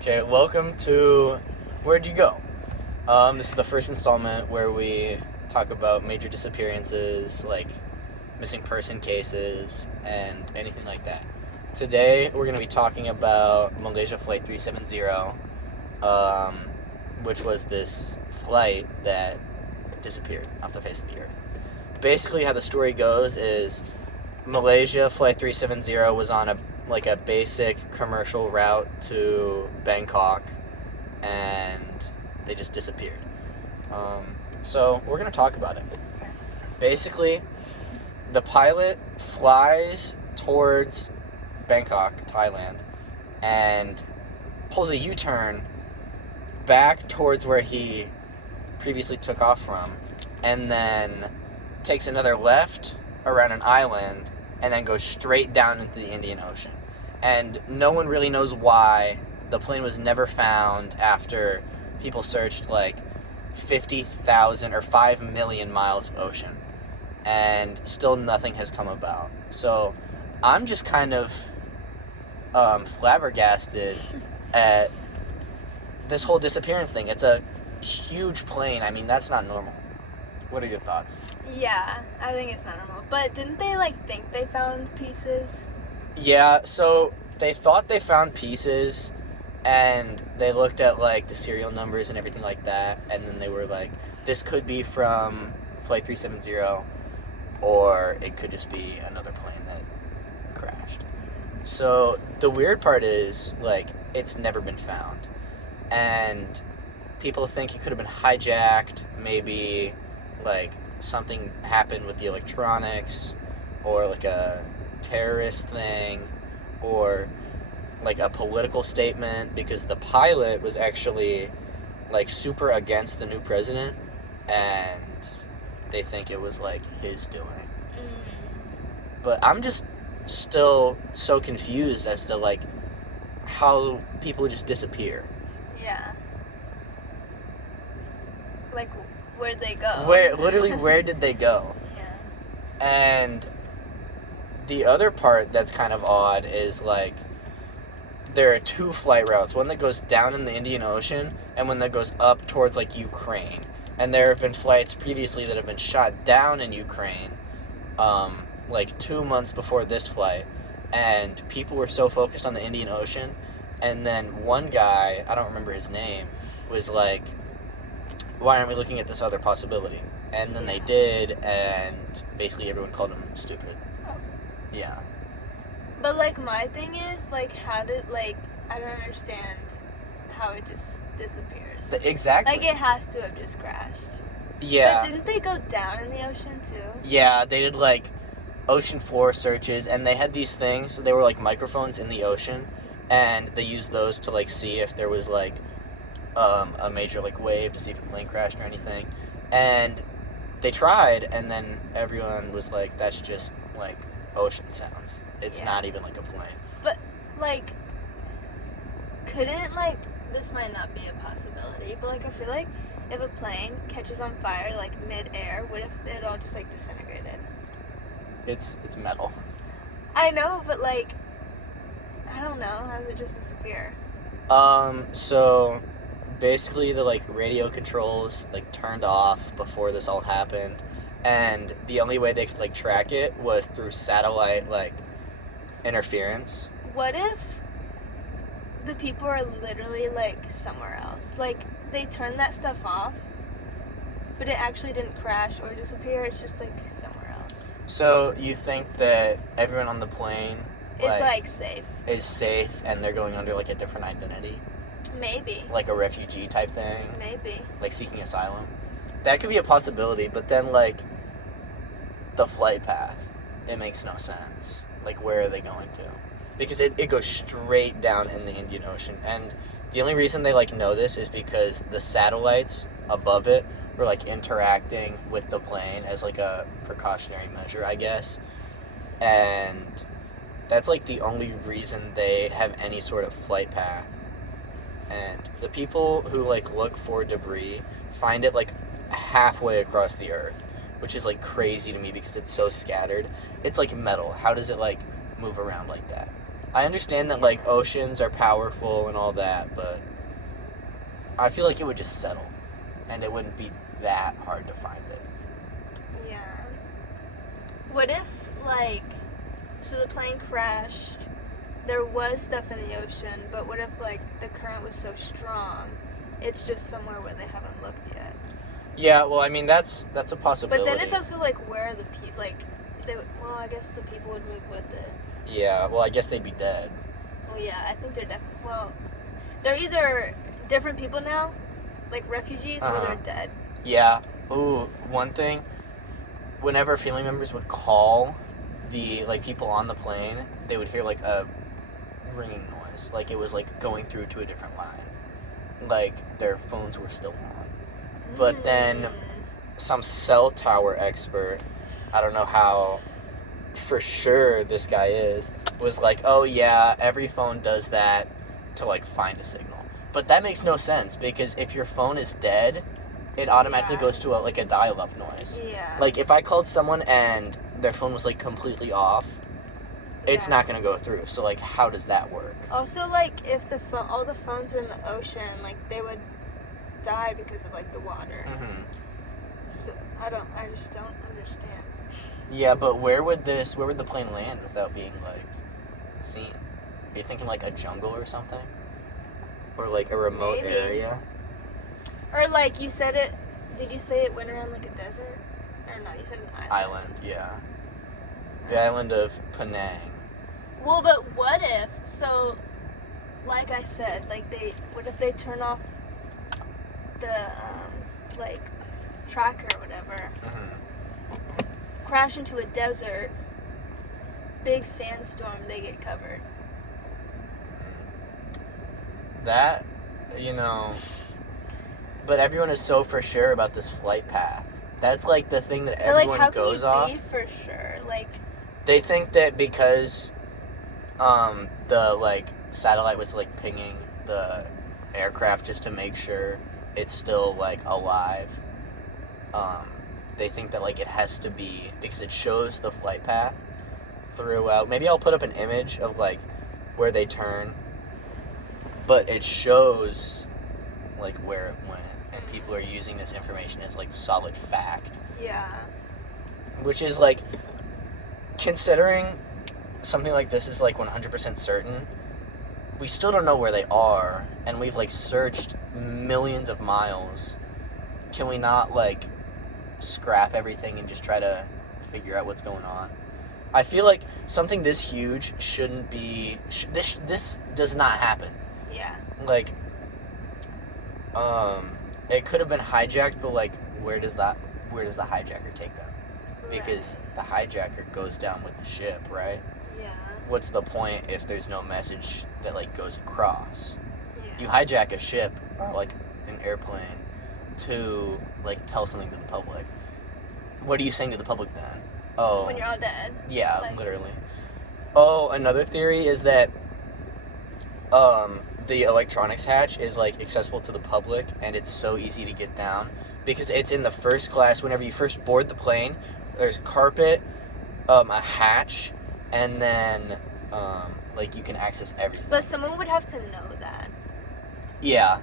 Okay, welcome to Where'd You Go? This is the first installment where we talk about major disappearances, like missing person cases, and anything like that. Today, we're going to be talking about Malaysia Flight 370, which was this flight that disappeared off the face of the earth. Basically, how the story goes is Malaysia Flight 370 was on a basic commercial route to Bangkok, and they just disappeared. So we're going to talk about it. Basically, the pilot flies towards Bangkok, Thailand, and pulls a U-turn back towards where he previously took off from, and then takes another left around an island, and then goes straight down into the Indian Ocean. And no one really knows why. The plane was never found after people searched 50,000 or 5 million miles of ocean. And still nothing has come about. So I'm just kind of flabbergasted at this whole disappearance thing. It's a huge plane. I mean, that's not normal. What are your thoughts? Yeah, I think it's not normal. But didn't they think they found pieces? Yeah, so they thought they found pieces, and they looked at the serial numbers and everything like that, and then they were like, this could be from Flight 370, or it could just be another plane that crashed. So the weird part is, it's never been found. And people think it could have been hijacked, maybe something happened with the electronics, or a terrorist thing, or a political statement, because the pilot was actually super against the new president, and they think it was his doing. But I'm just still so confused as to how people just disappear. Yeah. Where'd they go? Where did they go? Yeah. And the other part that's kind of odd is there are two flight routes, one that goes down in the Indian Ocean and one that goes up towards Ukraine. And there have been flights previously that have been shot down in Ukraine 2 months before this flight, and people were so focused on the Indian Ocean, and then one guy, I don't remember his name, was like, why aren't we looking at this other possibility? And then they did, and basically everyone called him stupid. Oh. Yeah. But my thing is how did I don't understand how it just disappears. Exactly. It has to have just crashed. Yeah. But didn't they go down in the ocean too? Yeah, they did ocean floor searches, and they had these things. They were microphones in the ocean, and they used those to see if there was a major wave, to see if the plane crashed or anything. And they tried, and then everyone was like, that's just ocean sounds. It's not even a plane. But couldn't this might not be a possibility, but I feel if a plane catches on fire mid-air, what if it all just disintegrated? It's metal. I know, but I don't know. How does it just disappear? So basically the radio controls turned off before this all happened, and the only way they could track it was through satellite interference. What if the people are literally somewhere else? They turned that stuff off, but it actually didn't crash or disappear. It's just somewhere else. So you think that everyone on the plane is safe? Is safe, and they're going under a different identity? Maybe. A refugee type thing? Maybe. Seeking asylum? That could be a possibility, but then the flight path, it makes no sense. Where are they going to? Because it goes straight down in the Indian Ocean, and the only reason they know this is because the satellites above it were interacting with the plane as a precautionary measure, I guess. And that's the only reason they have any sort of flight path. And the people who look for debris find it halfway across the earth, which is crazy to me because it's so scattered. It's metal. How does it move around like that? I understand that, like, oceans are powerful and all that, but I feel like it would just settle, and it wouldn't be that hard to find it. Yeah. What if, like, so the plane crashed, there was stuff in the ocean, but what if, like, the current was so strong, it's just somewhere where they haven't looked yet? Yeah, well, I mean, that's a possibility. But then it's also, like, where the people, like, well, I guess the people would move with it. Yeah, well, I guess they'd be dead. Well, yeah, I think they're definitely, well, they're either different people now, like refugees, or they're dead. Yeah. Ooh, one thing, whenever family members would call the, like, people on the plane, they would hear, like, a ringing noise. Like, it was, like, going through to a different line. Like, their phones were still on. But then some cell tower expert, I don't know how for sure this guy is, was like, oh yeah, every phone does that to, like, find a signal. But that makes no sense, because if your phone is dead, it automatically goes to a dial-up noise. Yeah. Like, if I called someone and their phone was, like, completely off, it's not gonna go through. So, like, how does that work? Also, like, if all the phones are in the ocean, like, they would die because of, like, the water. Mm-hmm. So I just don't understand. Yeah, but where would the plane land without being, like, seen? Are you thinking, like, a jungle or something? Or, like, a remote area? Or, like, you said it, did you say it went around, like, a desert? Or no, you said an island. Island, yeah. The island of Penang. Well, but what if, so, like I said, like, what if they turn off the, like, tracker or whatever, crash into a desert, big sandstorm, they get covered. That, but everyone is so for sure about this flight path. That's, like, the thing that everyone goes off. How can you be for sure? Like, they think that because the, like, satellite was, like, pinging the aircraft just to make sure it's still, like, alive, they think that, like, it has to be, because it shows the flight path throughout. Maybe I'll put up an image of, like, where they turn, but it shows, like, where it went, and people are using this information as, like, solid fact. Yeah. Which is, like, considering something like this is, like, 100% certain, we still don't know where they are, and we've, like, searched millions of miles. Can we not, like, scrap everything and just try to figure out what's going on? I feel like something this huge shouldn't be... This does not happen. Yeah. Like, it could have been hijacked, but, like, where does the hijacker take them? Because the hijacker goes down with the ship, right? Yeah. What's the point if there's no message that, like, goes across? Yeah. You hijack a ship or, like, an airplane to, like, tell something to the public. What are you saying to the public then? Oh. When you're all dead. Yeah, like, literally. Oh, another theory is that the electronics hatch is, like, accessible to the public, and it's so easy to get down because it's in the first class. Whenever you first board the plane, there's carpet, a hatch, and then like, you can access everything. But someone would have to know that. Yeah,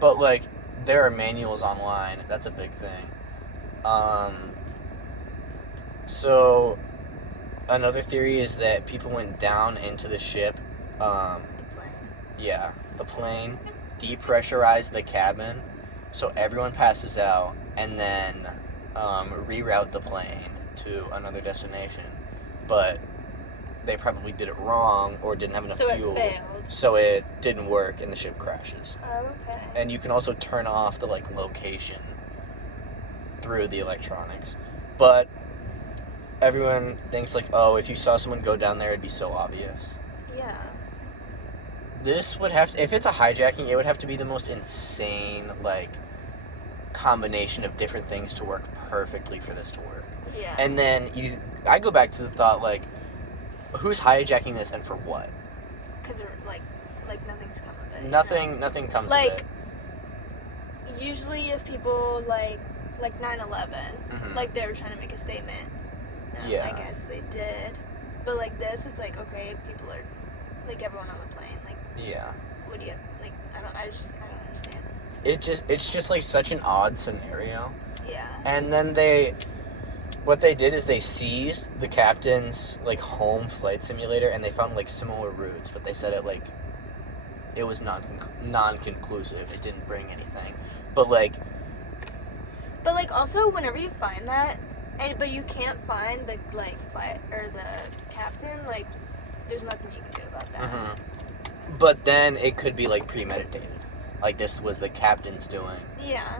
but, like, there are manuals online. That's a big thing. So another theory is that people went down into the ship. Yeah, the plane depressurized the cabin, so everyone passes out, and then reroute the plane to another destination. But they probably did it wrong or didn't have enough fuel. So it failed. So it didn't work, and the ship crashes. Oh, okay. And you can also turn off the, like, location through the electronics. But everyone thinks, like, oh, if you saw someone go down there, it'd be so obvious. Yeah. This would have to, if it's a hijacking, it would have to be the most insane, like, combination of different things to work perfectly for this to work. Yeah. And then I go back to the thought, like, who's hijacking this and for what? Because, like nothing's come of it. Nothing comes of it. Like, usually if people, like 9/11, Mm-hmm. like, they were trying to make a statement. Yeah. I guess they did. But, like, this, it's like, okay, people are like everyone on the plane. Like, Yeah. what do you like? I don't understand. It's just like such an odd scenario. Yeah. And then what they did is they seized the captain's like home flight simulator and they found like similar routes, but they said it was non-conclusive. It didn't bring anything. But like also whenever you find that, but you can't find the like flight or the captain, like there's nothing you can do about that. Mm-hmm. But then it could be like premeditated. Like this was the captain's doing. Yeah.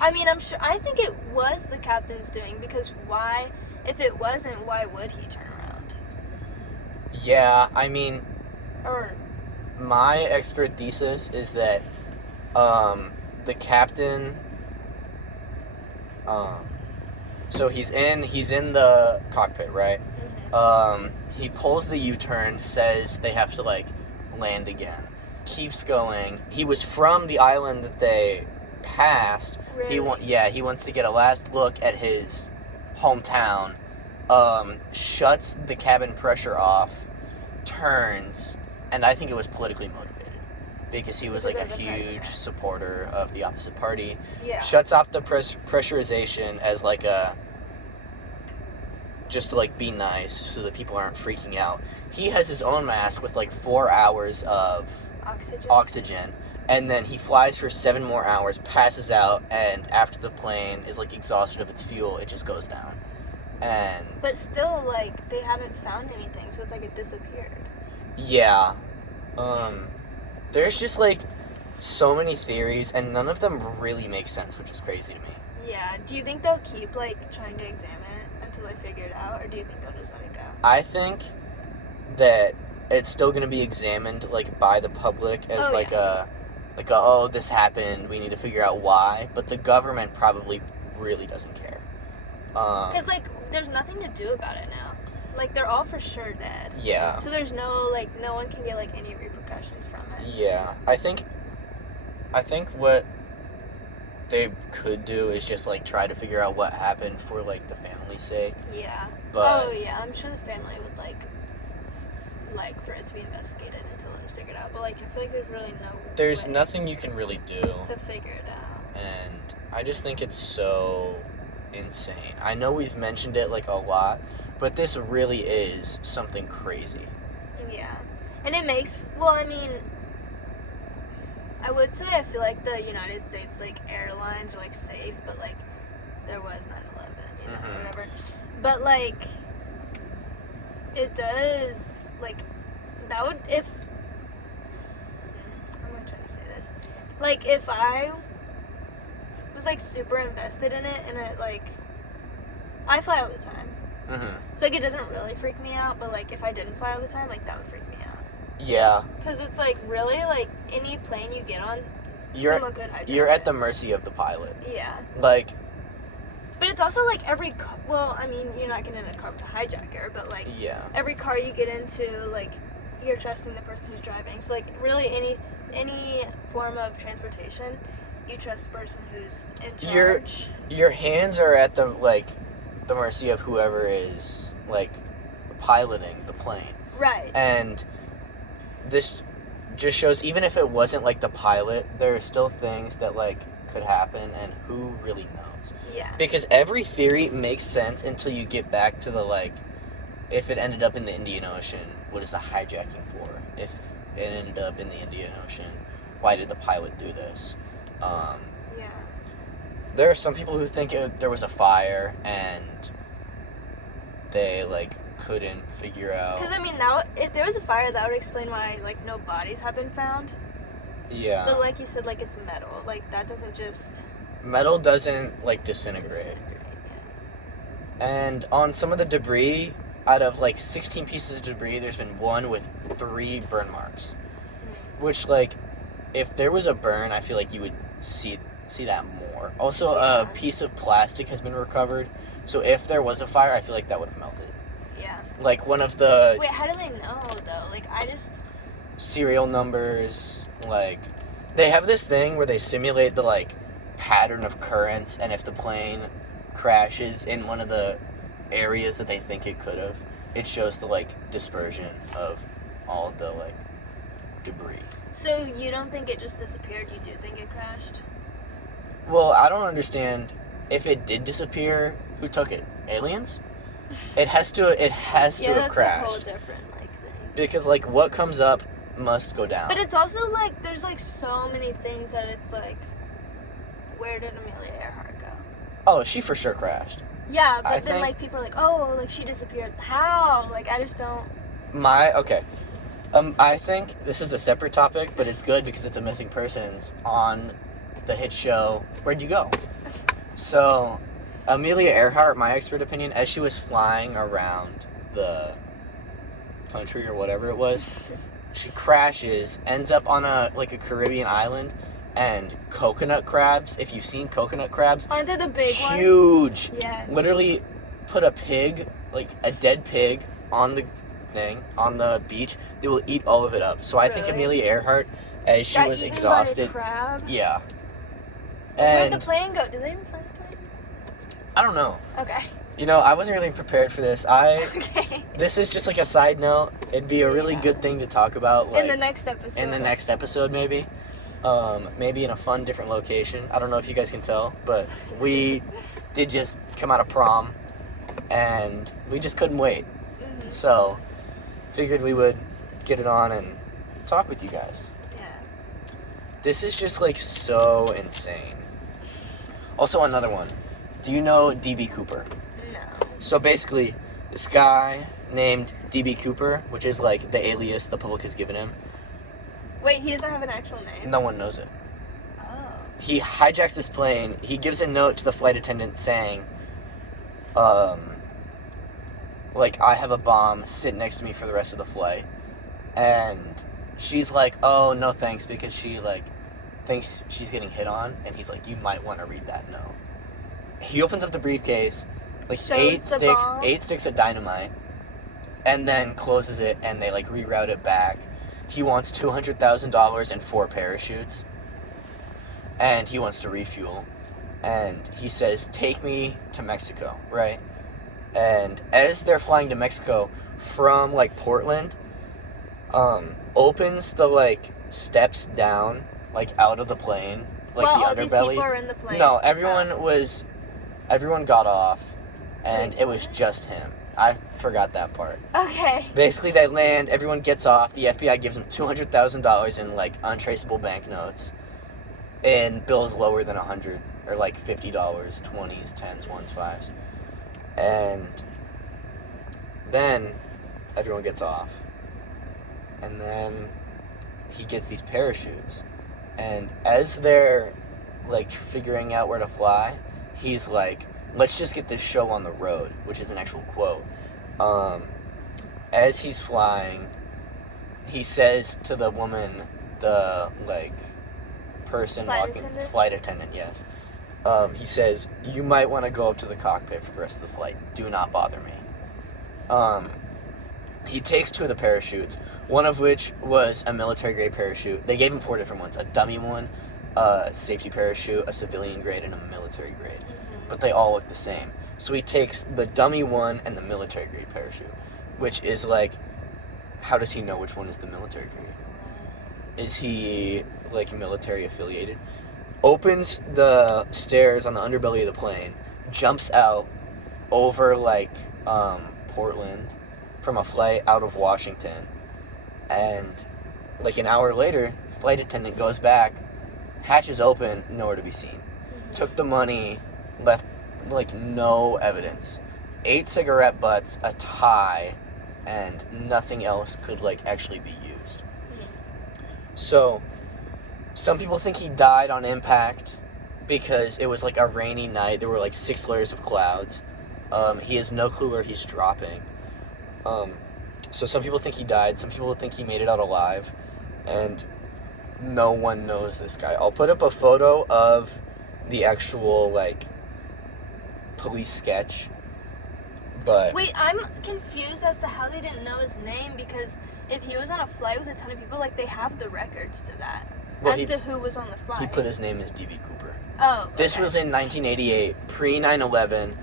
I mean, I think it was the captain's doing, because why, if it wasn't, why would he turn around? Yeah, I mean, or my expert thesis is that the captain so he's in the cockpit, right? Mm-hmm. He pulls the U-turn, says they have to like land again, keeps going. He was from the island that they passed. Really? He wants to get a last look at his hometown. Shuts the cabin pressure off, turns, and I think it was politically motivated because he was like a huge supporter of the opposite party. Yeah. Shuts off the pressurization as like just to like be nice so that people aren't freaking out. He has his own mask with like 4 hours of oxygen. And then he flies for 7 more hours, passes out, and after the plane is like exhausted of its fuel, it just goes down. But still, like, they haven't found anything, so it's like it disappeared. Yeah. There's just like so many theories, and none of them really make sense, which is crazy to me. Yeah. Do you think they'll keep like trying to examine it until they figure it out, or do you think they'll just let it go? I think that it's still going to be examined like by the public as oh, this happened, we need to figure out why, but the government probably really doesn't care. Because, like, there's nothing to do about it now. Like, they're all for sure dead. Yeah. So there's no one can get, like, any repercussions from it. Yeah. I think what they could do is just, like, try to figure out what happened for, like, the family's sake. Yeah. But, oh, yeah, I'm sure the family would, like for it to be investigated until it was figured out. But, like, I feel like there's way nothing you can really do to figure it out. And I just think it's so insane. I know we've mentioned it, like, a lot, but this really is something crazy. Yeah. And it makes, well, I mean, I would say I feel like the United States, like, airlines are, like, safe, but, like, there was 9/11, you know, Mm-hmm. whatever. But, like, it does, like, that would, if, how am I trying to say this? Like, if I was, like, super invested in it, and it, like, I fly all the time. Mm-hmm. So, like, it doesn't really freak me out, but, like, if I didn't fly all the time, like, that would freak me out. Yeah. Because it's, like, really, like, any plane you get on, You're at the mercy of the pilot. Yeah. Like, but it's also, like, well, I mean, you're not getting in a car with a hijacker, but, like, yeah. Every car you get into, like, you're trusting the person who's driving. So, like, really any form of transportation, you trust the person who's in charge. Your hands are at the mercy of whoever is, like, piloting the plane. Right. And this just shows, even if it wasn't, like, the pilot, there are still things that, like, could happen, and who really knows? Yeah. Because every theory makes sense until you get back to the, like, if it ended up in the Indian Ocean, what is the hijacking for? If it ended up in the Indian Ocean, why did the pilot do this? Yeah. There are some people who think there was a fire, and they, like, couldn't figure out. Because, I mean, if there was a fire, that would explain why, like, no bodies have been found. Yeah. But like you said, like, it's metal. Like, that doesn't just... Metal doesn't, like, disintegrate. Yeah. And on some of the debris, out of, like, 16 pieces of debris, there's been one with 3 burn marks. Mm-hmm. Which, like, if there was a burn, I feel like you would see that more. Also, yeah. A piece of plastic has been recovered. So if there was a fire, I feel like that would have melted. Yeah. Like, one of the... Wait, how do they know, though? Like, I just... serial numbers, like, they have this thing where they simulate the, like, pattern of currents, and if the plane crashes in one of the areas that they think it could have, it shows the, like, dispersion of all the like debris. So you don't think it just disappeared? You do think it crashed? Well, I don't understand if it did disappear. Who took it? Aliens? It has to. It has to Yeah, have that's crashed. a whole different like thing. Because like what comes up must go down. But it's also like there's like so many things that it's like, where did Amelia Earhart go? Oh, she for sure crashed. Yeah, but I then think- like people are like, oh, like she disappeared. How? Like I just don't. Okay. I think this is a separate topic, but it's good because it's a missing persons on the hit show Where'd You Go? So, Amelia Earhart, my expert opinion, as she was flying around the country or whatever it was, she crashes, ends up on a Caribbean island, and coconut crabs, if you've seen coconut crabs, Aren't they the big ones? huge. Yes. Literally put a pig, like a dead pig, on the thing, on the beach. They will eat all of it up. So I think Really? Amelia Earhart, as she Got was eaten exhausted. by a crab? Yeah. Where'd And the plane go? Did they even find the plane? I don't know. Okay. You know, I wasn't really prepared for this. Okay. This is just like a side note. It'd be a really Yeah. good thing to talk about, like In the next episode. in the next episode, maybe. Maybe in a fun, different location. I don't know if you guys can tell, but we did just come out of prom, and we just couldn't wait. Mhm. So, figured we would get it on and talk with you guys. Yeah. This is just like so insane. Also, another one. Do you know DB Cooper? No. So basically, this guy named DB Cooper, which is like the alias the public has given him, Wait, he doesn't have an actual name? no one knows it. Oh. He hijacks this plane. He gives a note to the flight attendant saying, like, I have a bomb, sit next to me for the rest of the flight. And she's like, oh, no thanks, because she, like, thinks she's getting hit on. And he's like, you might want to read that note. He opens up the briefcase, like, Shows the bomb. 8 sticks of dynamite, and then closes it, and they, like, reroute it back. He wants $200,000 and 4 parachutes. And he wants to refuel. And he says, take me to Mexico, right? And as they're flying to Mexico from, like, Portland, opens the, like, steps down, like, out of the plane, like, well, the all underbelly. these people are in the plane. No, everyone got off, and Wait, it was what? just him. I forgot that part. Okay. Basically, they land, everyone gets off, the FBI gives them $200,000 in, like, untraceable banknotes, and bills lower than $100, or, like, $50, 20s, 10s, 1s, 5s. And then everyone gets off. And then he gets these parachutes. And as they're, like, figuring out where to fly, he's like, let's just get this show on the road, which is an actual quote. As he's flying, he says to the woman, the, like, person flight attendant, yes. He says, you might want to go up to the cockpit for the rest of the flight. Do not bother me. He takes 2 of the parachutes, one of which was a military-grade parachute. They gave him 4 different ones. A dummy one, a safety parachute, a civilian grade, and a military grade. But they all look the same. So he takes the dummy one and the military-grade parachute, which is like, how does he know which one is the military grade? Is he, like, military affiliated? Opens the stairs on the underbelly of the plane, jumps out over, like, Portland from a flight out of Washington, and, like, an hour later, flight attendant goes back, hatch is open, nowhere to be seen. Took the money, left, like, no evidence. 8 cigarette butts, a tie, and nothing else could, like, actually be used. So, some people think he died on impact because it was, like, a rainy night. There were, like, 6 layers of clouds. He has no clue where he's dropping. So some people think he died. Some people think he made it out alive. And no one knows this guy. I'll put up a photo of the actual, like, police sketch. But Wait, I'm confused as to how they didn't know his name, because if he was on a flight with a ton of people, like, they have the records to that. Well, as to who was on the flight. he put his name as DB Cooper. Oh, This okay. was in 1988, pre 9/11,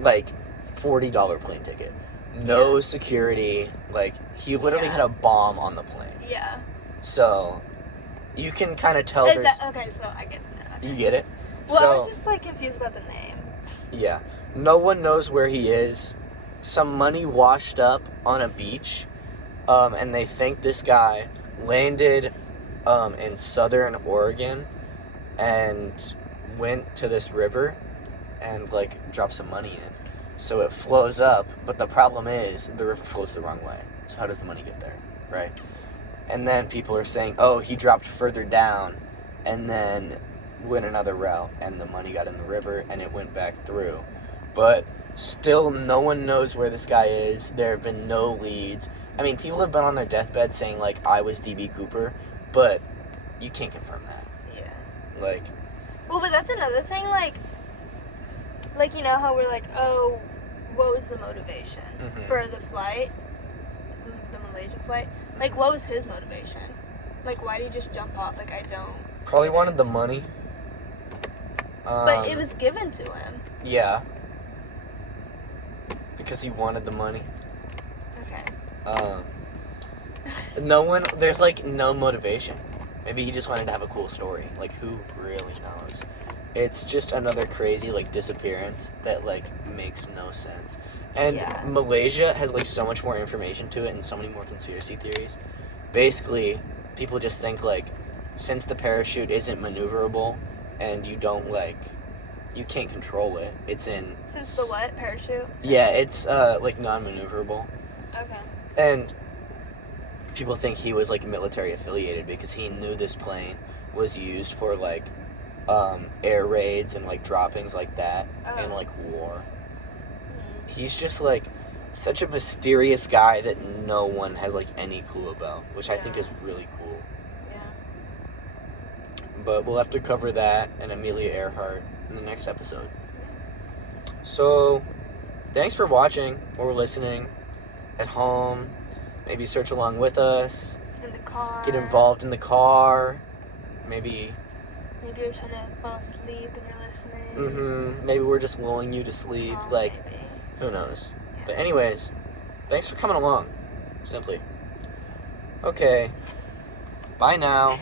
like, $40 plane ticket. no Yeah. security. Like, he literally Yeah. had a bomb on the plane. Yeah. So, you can kind of tell Is there's... that okay? So I get it. Okay. You get it? Well, So, I was just like confused about the name. yeah. No one knows where he is. Some money washed up on a beach. And they think this guy landed in southern Oregon and went to this river and, like, dropped some money in. So it flows up, but the problem is the river flows the wrong way. So how does the money get there, right? And then people are saying, oh, he dropped further down and then went another route, and the money got in the river and it went back through. But still, no one knows where this guy is. There have been no leads. I mean, people have been on their deathbed saying, like, I was D.B. Cooper, but you can't confirm that. Yeah. Like, Well, but that's another thing. Like you know how we're like, oh, what was the motivation Mhm. for the flight, the Malaysia flight? Like, what was his motivation? Like, why did he just jump off? Like, I don't. probably get wanted it. the money. But it was given to him. Yeah. Because he wanted the money. Okay. There's, like, no motivation. Maybe he just wanted to have a cool story. Like, who really knows? It's just another crazy, like, disappearance that, like, makes no sense. And Yeah. Malaysia has, like, so much more information to it and so many more conspiracy theories. Basically, people just think, like, since the parachute isn't maneuverable and you don't, like, you can't control it, it's in... Since the what? Parachute? Yeah, it's, like, non-maneuverable. Okay. And people think he was, like, military affiliated because he knew this plane was used for, like, air raids and, like, droppings like that and, Oh. like, war. Hmm. He's just, like, such a mysterious guy that no one has, like, any clue about, which I think Yeah. is really cool. Yeah. But we'll have to cover that and Amelia Earhart in the next episode. So, thanks for watching or listening at home. Maybe search along with us. In the car. Get involved in the car. Maybe Maybe you're trying to fall asleep and you're listening. maybe we're just lulling you to sleep. Oh, Like, maybe. who knows? Yeah. But anyways, thanks for coming along. Simply. Okay. Bye now.